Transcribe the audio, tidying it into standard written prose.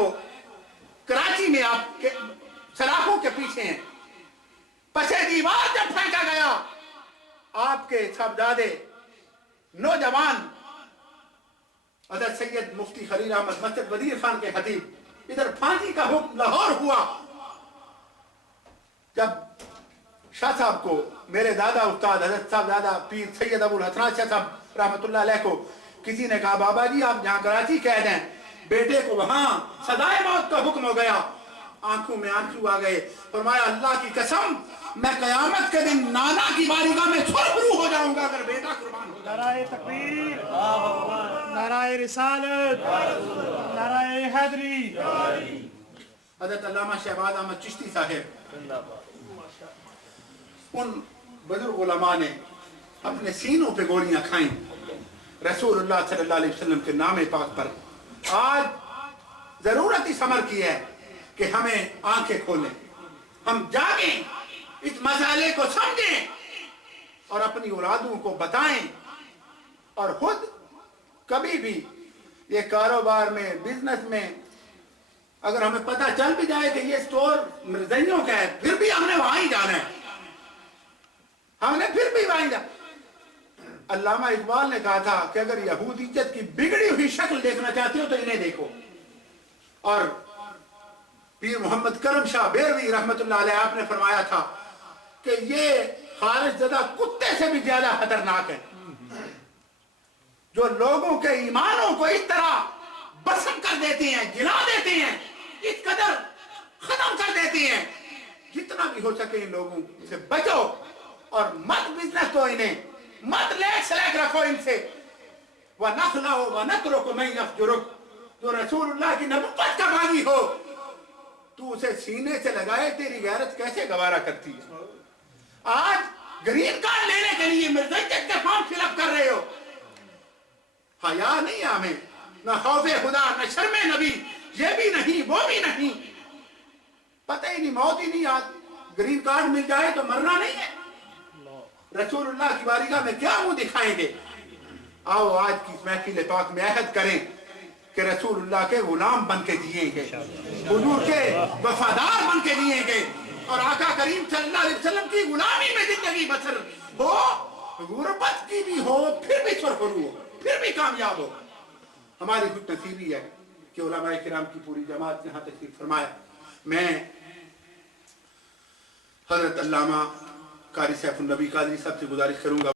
تو کراچی میں آپ کے سلاخوں کے پیچھے ہیں. پسے دیوار جب پھینکا گیا آپ کے صاحبزادے نوجوان حضرت سید مفتی خلیل احمد مسجد وزیر خان کے خطیب ادھر پھانسی کا حکم لاہور ہوا. جب شاہ صاحب کو میرے دادا استاد حضرت صاحبزادہ پیر سید ابو الحسنات شاہ صاحب رحمۃ اللہ علیہ کو کسی نے کہا بابا جی آپ جہاں کراچی کہہ دیں بیٹے کو وہاں سزائے موت کا حکم ہو گیا. آنکھوں میں آنسو آ گئے. فرمایا اللہ کی قسم میں قیامت کے دن نانا کی بارگاہ میں سرخرو ہو جاؤں گا اگر بیٹا قربان ہو جائے. نعرہ تکبیر، نعرہ رسالت، نعرہ حیدری. حضرت علامہ شہباز احمد چشتی صاحب ان بزرگ علماء نے اپنے سینوں پہ گولیاں کھائیں رسول اللہ صلی اللہ علیہ وسلم کے نام پاک پر. آج ضرورت اس عمر کی ہے کہ ہمیں آنکھیں کھولیں, ہم جاگیں, اس مسئلے کو سمجھیں اور اپنی اولادوں کو بتائیں, اور خود کبھی بھی یہ کاروبار میں بزنس میں اگر ہمیں پتہ چل بھی جائے کہ یہ سٹور مرزائیوں کا ہے پھر بھی ہم نے وہاں ہی جانا ہے, ہم نے پھر بھی وہاں جانا. علامہ اقبال نے کہا تھا کہ اگر یہودیت کی بگڑی ہوئی شکل دیکھنا چاہتے ہو تو انہیں دیکھو, اور پیر محمد کرم شاہ بیروی رحمت اللہ علیہ آپ نے فرمایا تھا کہ یہ خارج زدہ کتے سے بھی زیادہ خطرناک ہے جو لوگوں کے ایمانوں کو اس طرح بسم کر دیتے ہیں, جلا دیتے ہیں, اس قدر ختم کر دیتے ہیں. جتنا بھی ہو سکے ان لوگوں سے بچو اور مت بزنس تو انہیں مت لیک سلیک رکھو ان سے. وَنَخْلَعُ وَنَتْرُكُ مَنْ يَفْجُرُكُ, جو رسول اللہ کی نبوت کا باغی ہو تو اسے سینے سے لگائے, تیری غیرت کیسے گوارا کرتی ہے. آج گرین کارڈ لینے کے لیے مرزائیت کے فارم فل اپ کر رہے ہو, حیا نہیں ہمیں, نہ خوف خدا, نہ شرم نبی, یہ بھی نہیں وہ بھی نہیں, پتہ ہی نہیں, موت ہی نہیں. آج گرین کارڈ مل جائے تو مرنا نہیں ہے. رسول اللہ کی بارگاہ میں کیا منہ دکھائیں گے. آؤ آج کی محفل پاک میں عہد کریں کہ رسول اللہ کے غلام بن کے جئیں گے, حضور کے وفادار بن کے جئیں گے, اور آقا کریم صلی اللہ علیہ وسلم کی غلامی میں زندگی بسر ہو, غربت کی بھی ہو پھر بھی سرخرو ہو, پھر بھی کامیاب ہو. ہماری خوش نصیبی ہے کہ علماء کرام کی پوری جماعت یہاں تشریف فرمایا. میں حضرت علامہ قاری سیف النبی قادری صاحب سے گزارش کروں گا